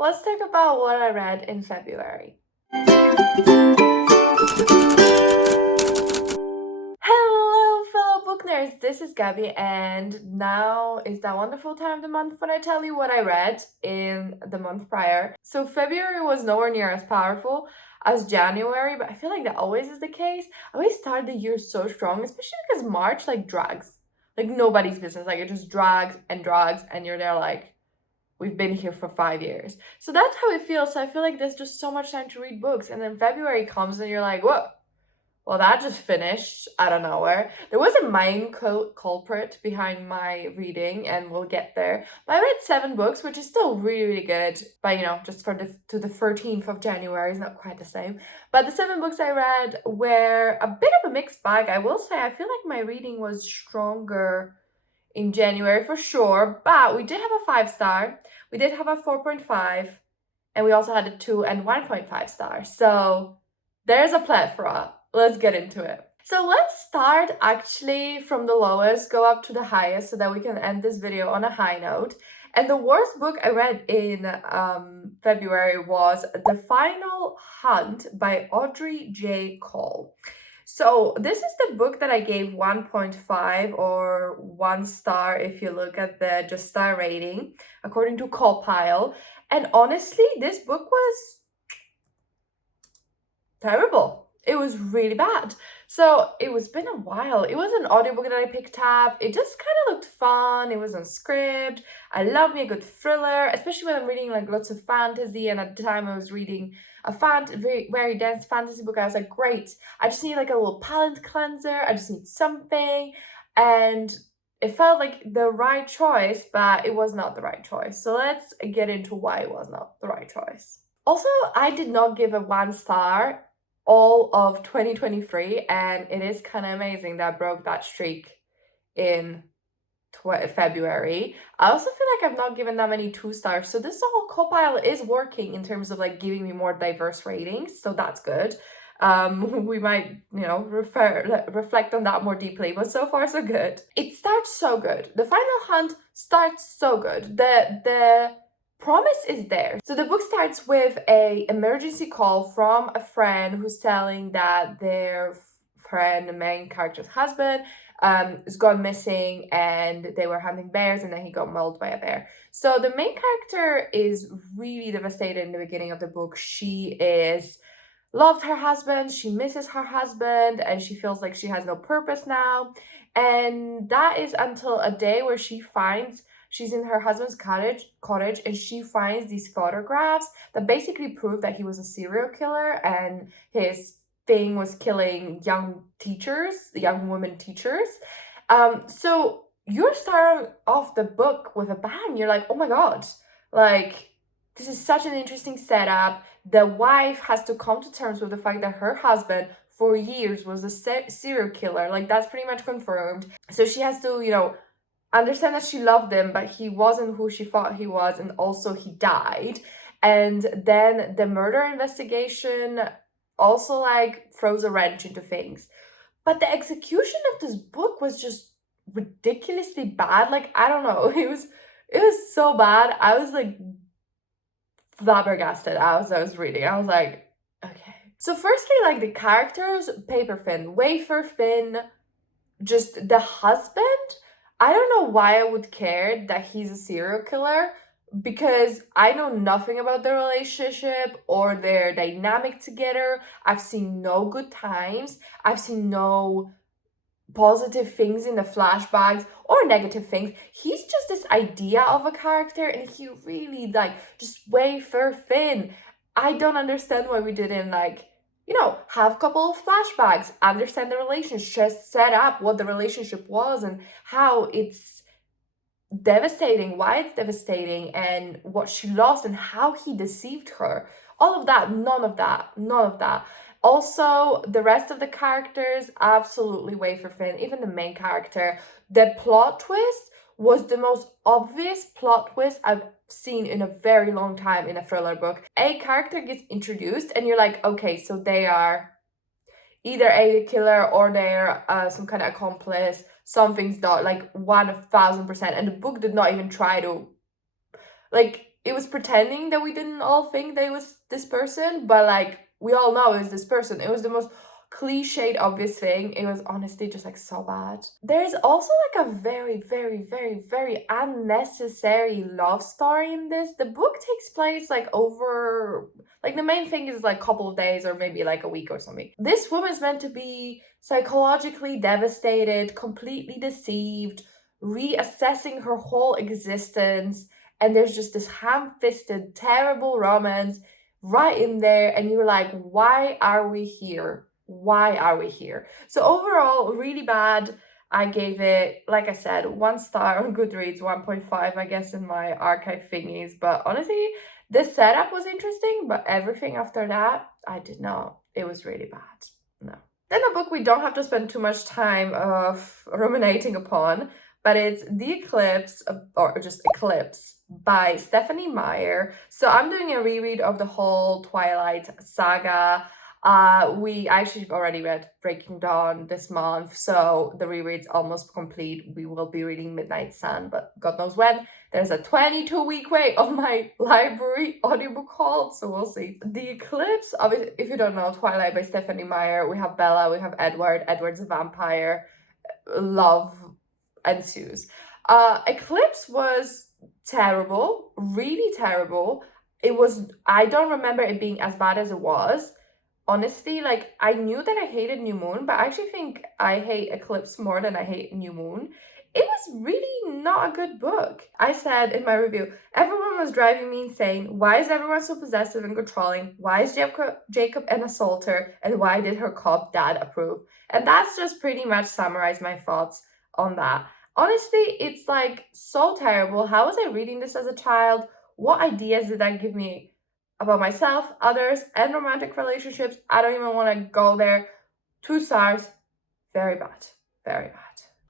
let's talk about what I read in February. Hello, fellow book nerds. This is Gabby, and now is that wonderful time of the month when I tell you what I read in the month prior. So, February was nowhere near as powerful as January, but I feel like that always is the case. I always start the year so strong, especially because March drags like nobody's business. Like, it just drags, and you're there like, we've been here for 5 years. So that's how it feels. So I feel like there's just so much time to read books. And then February comes and you're like, whoa, well, that just finished out of nowhere. There was a main culprit behind my reading, and we'll get there. But I read 7 books, which is still really, really good. But, just for to the 13th of January is not quite the same. But the 7 books I read were a bit of a mixed bag. I will say I feel like my reading was stronger in January for sure, but we did have a 5-star, we did have a 4.5, and we also had a 2 and 1.5 stars. So there's a plethora. Let's get into it. So let's start actually from the lowest, go up to the highest so that we can end this video on a high note. And the worst book I read in February was The Final Hunt by Audrey J. Cole. So this is the book that I gave 1.5 or 1 star if you look at the just star rating, according to Copile. And honestly, this book was terrible. It was really bad. So it was been a while. It was an audiobook that I picked up. It just kind of looked fun. It was on script. I love me a good thriller, especially when I'm reading lots of fantasy. And at the time I was reading a very, very dense fantasy book. I was like, great. I just need a little palate cleanser. I just need something. And it felt like the right choice, but it was not the right choice. So let's get into why it was not the right choice. Also, I did not give a 1 star all of 2023, and it is kind of amazing that I broke that streak in February. I also feel like I've not given that many 2 stars, so this whole Copile is working in terms of giving me more diverse ratings, so that's good. We might, reflect on that more deeply, but so far so good. It starts so good. The Final Hunt starts so good. The promise is there. So the book starts with a emergency call from a friend who's telling that their friend, the main character's husband, is gone missing, and they were hunting bears, and then he got mauled by a bear. So the main character is really devastated in the beginning of the book. She loved her husband, she misses her husband, and she feels like she has no purpose now. And that is until a day where she's in her husband's cottage, and she finds these photographs that basically prove that he was a serial killer, and his thing was killing young women teachers. So you're starting off the book with a bang. You're like, oh my god, this is such an interesting setup. The wife has to come to terms with the fact that her husband for years was a serial killer. That's pretty much confirmed. So she has to, understand that she loved him, but he wasn't who she thought he was, and also he died. And then the murder investigation also throws a wrench into things. But the execution of this book was just ridiculously bad. I don't know. It was so bad. I was flabbergasted as I was reading. I was like, okay. So firstly, the characters, paper thin, wafer thin, just the husband, I don't know why I would care that he's a serial killer, because I know nothing about their relationship or their dynamic together. I've seen no good times. I've seen no positive things in the flashbacks or negative things. He's just this idea of a character, and he really just wafer thin. I don't understand why we didn't have a couple of flashbacks, understand the relationship, just set up what the relationship was and how it's devastating, why it's devastating, and what she lost, and how he deceived her. All of that, none of that. Also, the rest of the characters, absolutely wafer thin. Even the main character. The plot twist was the most obvious plot twist I've seen in a very long time in a thriller book. A character gets introduced and you're like, okay, so they are either a killer or they're some kind of accomplice. Something's done, 1000%. And the book did not even try to, it was pretending that we didn't all think that it was this person, but like we all know it was this person. It was the most cliched obvious thing. It was honestly just like so bad. There's also like a very, very, very, very unnecessary love story in this. The book takes place like over, like the main thing is like a couple of days or maybe like a week or something. This woman's meant to be psychologically devastated, completely deceived, reassessing her whole existence, and there's just this ham-fisted terrible romance right in there, and you're like, why are we here? Why are we here? So overall, really bad. I gave it, like I said, 1 star on Goodreads, 1.5 I guess in my archive thingies. But honestly, the setup was interesting, but everything after that, I did not. It was really bad. No. Then a book we don't have to spend too much time ruminating upon, but it's The Eclipse, or just Eclipse, by Stephanie Meyer. So I'm doing a reread of the whole Twilight saga. We actually already read Breaking Dawn this month, so the reread's almost complete. We will be reading Midnight Sun, but God knows when. There's a 22-week wait on my library audiobook haul, so we'll see. The Eclipse, obviously, if you don't know, Twilight by Stephanie Meyer. We have Bella, we have Edward. Edward's a vampire. Love ensues. Eclipse was terrible, really terrible. I don't remember it being as bad as it was. Honestly, like, I knew that I hated New Moon, but I actually think I hate Eclipse more than I hate New Moon. It was really not a good book. I said in my review, everyone was driving me insane. Why is everyone so possessive and controlling? Why is Jacob an assaulter? And why did her cop dad approve? And that's just pretty much summarized my thoughts on that. Honestly, it's like so terrible. How was I reading this as a child? What ideas did that give me about myself, others, and romantic relationships? I don't even want to go there. 2 stars. Very bad. Very bad.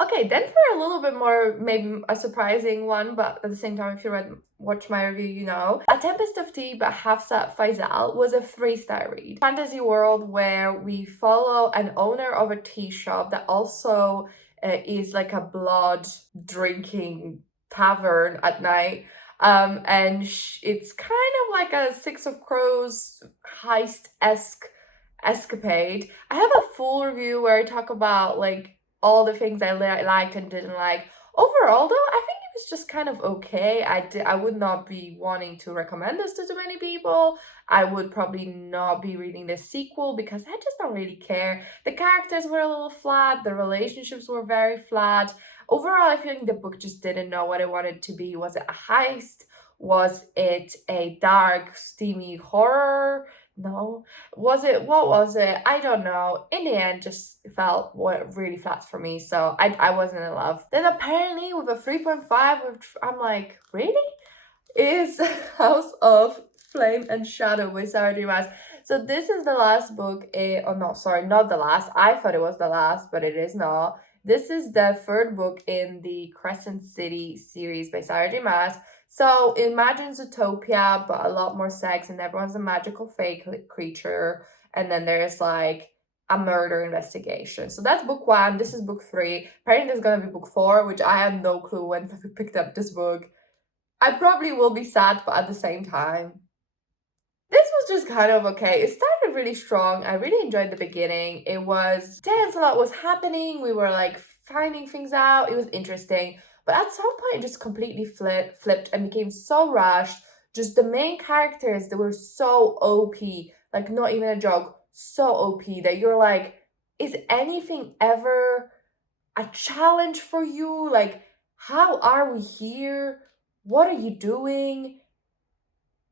Okay, then for a little bit more, maybe a surprising one, but at the same time, if you watch my review, you know. A Tempest of Tea by Hafsa Faisal was a 3-star read. Fantasy world where we follow an owner of a tea shop that also is like a blood drinking tavern at night. And it's kind of like a Six of Crows heist-esque escapade. I have a full review where I talk about like all the things I liked and didn't like. Overall, though, I think it was just kind of okay. I would not be wanting to recommend this to too many people. I would probably not be reading the sequel because I just don't really care. The characters were a little flat. The relationships were very flat. Overall, I feel like the book just didn't know what it wanted to be. Was it a heist? Was it a dark, steamy horror? No. What was it? I don't know. In the end, just felt really flat for me, so I wasn't in love. Then apparently with a 3.5, I'm like, really? Is House of Flame and Shadow by Sarah J. Maas. So this is the last book, oh no, sorry, not the last. I thought it was the last, but it is not. This is the 3rd book in the Crescent City series by Sarah J. Maas. So imagine Zootopia, but a lot more sex, and everyone's a magical fake creature. And then there's like a murder investigation. So that's book 1. This is book 3. Apparently there's gonna be book 4, which I had no clue when I picked up this book. I probably will be sad, but at the same time, this was just kind of okay. It started really strong. I really enjoyed the beginning. It was tense, a lot was happening. We were like finding things out. It was interesting. But at some point, it just completely flipped and became so rushed. Just the main characters, they were so OP, like not even a joke, so OP that you're like, is anything ever a challenge for you? Like, how are we here? What are you doing?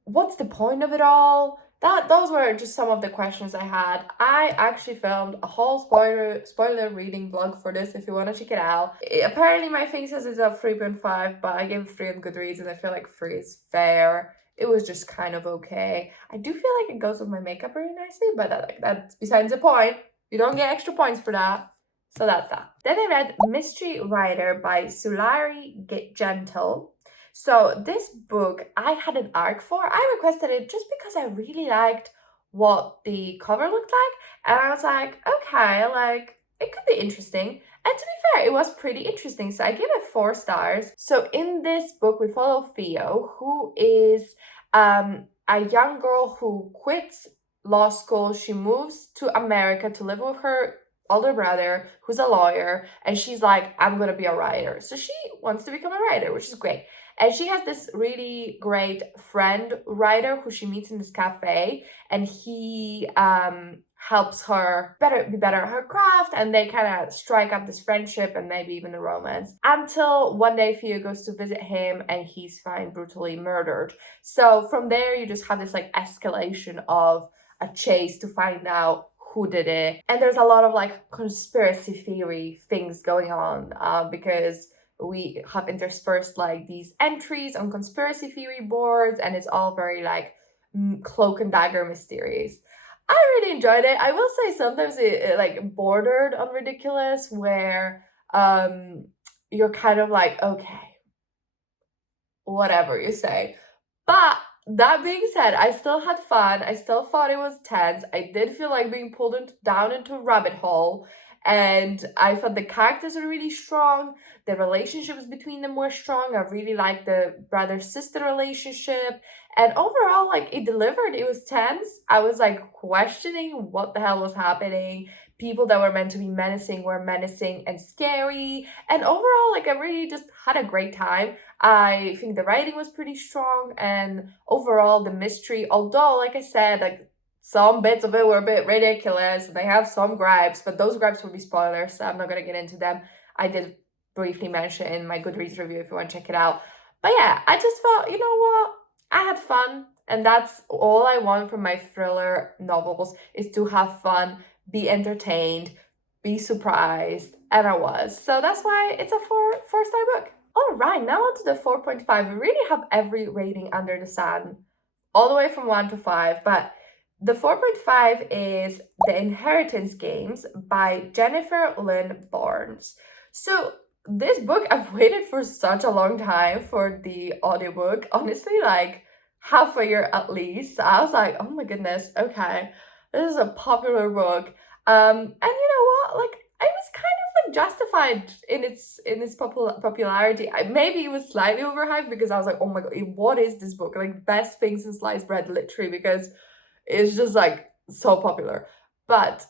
What's the point of it all? Those were just some of the questions I had. I actually filmed a whole spoiler reading vlog for this if you want to check it out. Apparently my thing says it's a 3.5, but I gave it 3 on Goodreads and I feel like 3 is fair. It was just kind of okay. I do feel like it goes with my makeup really nicely, but that's besides the point. You don't get extra points for that. So that's that. Then I read Mystery Rider by Sulari Gentle. So this book, I had an arc for. I requested it just because I really liked what the cover looked like. And I was like, okay, like, it could be interesting. And to be fair, it was pretty interesting. So I give it 4 stars. So in this book, we follow Theo, who is a young girl who quits law school. She moves to America to live with her older brother, who's a lawyer, and she's like, I'm gonna be a writer. So she wants to become a writer, which is great. And she has this really great friend writer who she meets in this cafe, and he helps her be better at her craft, and they kind of strike up this friendship and maybe even a romance, until one day Theo goes to visit him and he's found brutally murdered. So from there you just have this like escalation of a chase to find out who did it, and there's a lot of like conspiracy theory things going on, because we have interspersed like these entries on conspiracy theory boards, and it's all very like cloak and dagger mysterious. I really enjoyed it. I will say sometimes it like bordered on ridiculous, where you're kind of like, okay, whatever you say. But that being said, I still had fun. I still thought it was tense. I did feel like being pulled down into a rabbit hole. And I thought the characters were really strong. The relationships between them were strong. I really liked the brother-sister relationship. And overall, like, it delivered. It was tense. I was like questioning what the hell was happening. People that were meant to be menacing were menacing and scary. And overall, like, I really just had a great time. I think the writing was pretty strong, and overall the mystery, although like I said, like some bits of it were a bit ridiculous and they have some gripes, but those gripes will be spoilers, so I'm not gonna get into them. I did briefly mention in my Goodreads review if you want to check it out. But yeah, I just felt, you know what? I had fun, and that's all I want from my thriller novels, is to have fun, be entertained, be surprised, and I was. So that's why it's a four-star book. All right, now on to the 4.5. We really have every rating under the sun, all the way from 1 to 5. But the 4.5 is The Inheritance Games by Jennifer Lynn Barnes. So this book, I've waited for such a long time for the audiobook. Honestly, like half a year at least. So I was like, oh my goodness, okay, this is a popular book. And you know what? Like, I was kind of like justified in its popularity. Maybe it was slightly overhyped, because I was like, oh my god, what is this book? Like, best things in sliced bread, literally, because it's just like so popular. But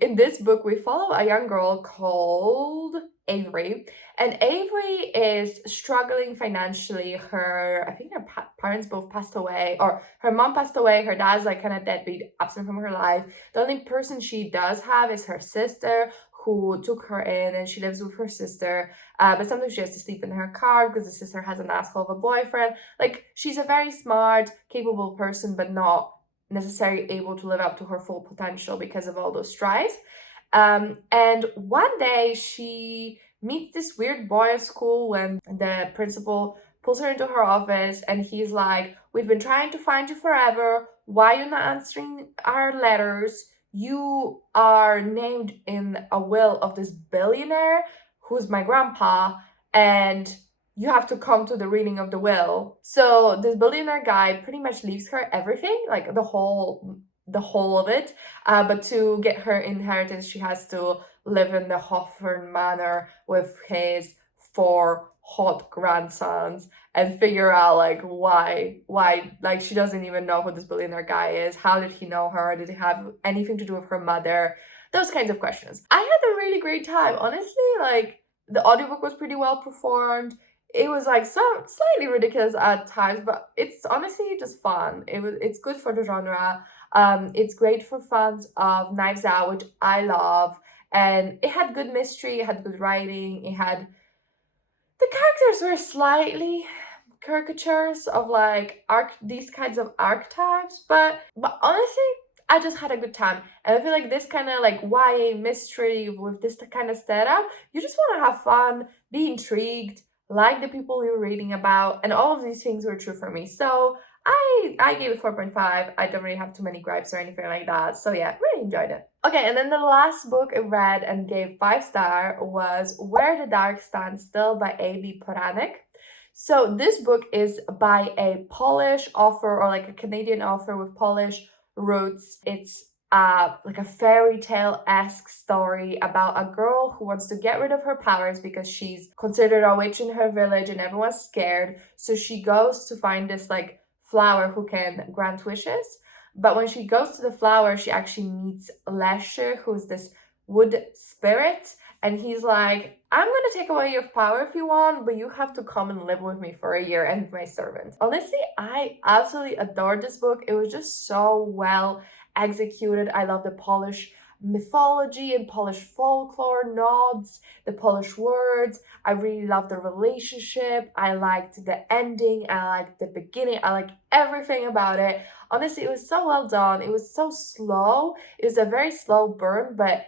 in this book, we follow a young girl called Avery, and Avery is struggling financially. I think her parents both passed away, or her mom passed away. Her dad's like kind of deadbeat, absent from her life. The only person she does have is her sister, who took her in, and she lives with her sister. But sometimes she has to sleep in her car because the sister has an asshole of a boyfriend. Like, she's a very smart, capable person, but not necessarily able to live up to her full potential because of all those strives. And one day she meets this weird boy at school when the principal pulls her into her office, and he's like, we've been trying to find you forever. Why are you not answering our letters? You are named in a will of this billionaire who's my grandpa, and you have to come to the reading of the will. So this billionaire guy pretty much leaves her everything, like the whole of it. But to get her inheritance, she has to live in the Hawthorne Manor with his 4 hot grandsons and figure out like why like she doesn't even know who this billionaire guy is. How did he know her? Did he have anything to do with her mother? Those kinds of questions. I had a really great time. Honestly, like, the audiobook was pretty well performed. It was like some slightly ridiculous at times, but it's honestly just fun. It's good for the genre. It's great for fans of Knives Out, which I love. And it had good mystery, it had good writing, it had, the characters were slightly caricatures of like these kinds of archetypes, but honestly, I just had a good time. And I feel like this kind of like YA mystery with this kind of setup, you just want to have fun, be intrigued, like the people you're reading about, and all of these things were true for me. So I gave it 4.5. I don't really have too many gripes or anything like that. So yeah, really enjoyed it. Okay, and then the last book I read and gave 5 star was Where the Dark Stands Still by A.B. Poranek. So this book is by a Polish author, or like a Canadian author with Polish roots. It's like a fairy tale-esque story about a girl who wants to get rid of her powers because she's considered a witch in her village and everyone's scared. So she goes to find this like flower who can grant wishes. But when she goes to the flower, she actually meets Lesher, who's this wood spirit. And he's like, I'm gonna take away your power if you want, but you have to come and live with me for a year and be my servant. Honestly, I absolutely adored this book. It was just so well executed. I love the Polish mythology and Polish folklore nods, the Polish words. I really love the relationship. I liked the ending. I liked the beginning. I like everything about it. Honestly, it was so well done. It was so slow. It was a very slow burn, but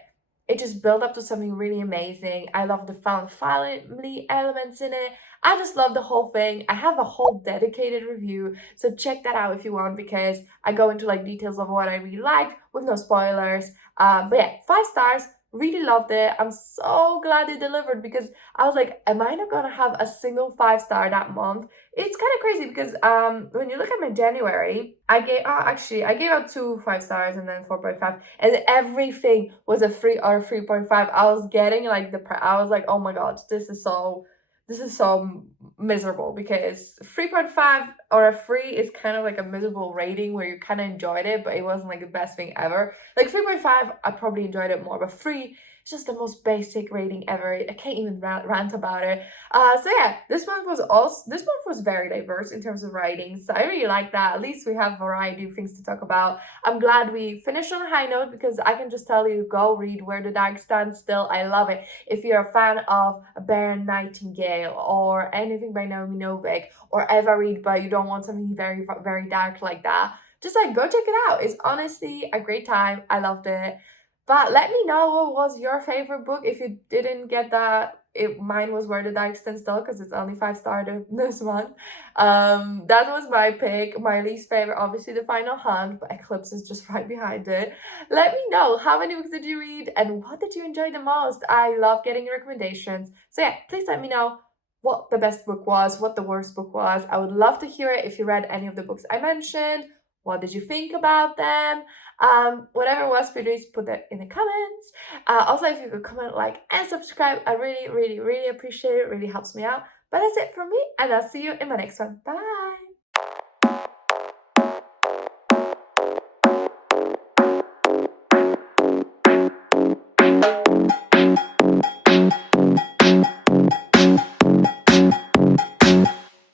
it just built up to something really amazing. I love the found family elements in it. I just love the whole thing. I have a whole dedicated review, so check that out if you want, because I go into like details of what I really liked with no spoilers. But yeah, 5 stars. Really loved it. I'm so glad they delivered, because I was like, am I not gonna have a single 5 star that month? It's kind of crazy because when you look at my January, I gave out 2 5 stars and then 4.5, and everything was a 3 or 3.5. I was getting like I was like, oh my god, this is so miserable, because 3.5 or a 3 is kind of like a miserable rating where you kind of enjoyed it, but it wasn't like the best thing ever. Like 3.5, I probably enjoyed it more, but 3 is just the most basic rating ever. I can't even rant about it. So yeah, this month was very diverse in terms of writings. So I really like that. At least we have a variety of things to talk about. I'm glad we finished on a high note, because I can just tell you, go read Where the Dark Stands Still. I love it. If you're a fan of Baron Nightingale or anything by Naomi Novik or Eva Reid, but you don't want something very, very dark like that, just like go check it out. It's honestly a great time. I loved it. But let me know what was your favorite book. If you didn't get that, mine was Where the Dark Stands Still, because it's only 5 star this month. That was my pick. My least favorite, obviously, The Final Hunt, but Eclipse is just right behind it. Let me know, how many books did you read and what did you enjoy the most? I love getting recommendations. So yeah, please let me know what the best book was, what the worst book was. I would love to hear it if you read any of the books I mentioned. What did you think about them? Whatever it was, please put that in the comments. Also, if you could comment, like, and subscribe, I really, really, really appreciate it. It really helps me out. But that's it from me, and I'll see you in my next one. Bye!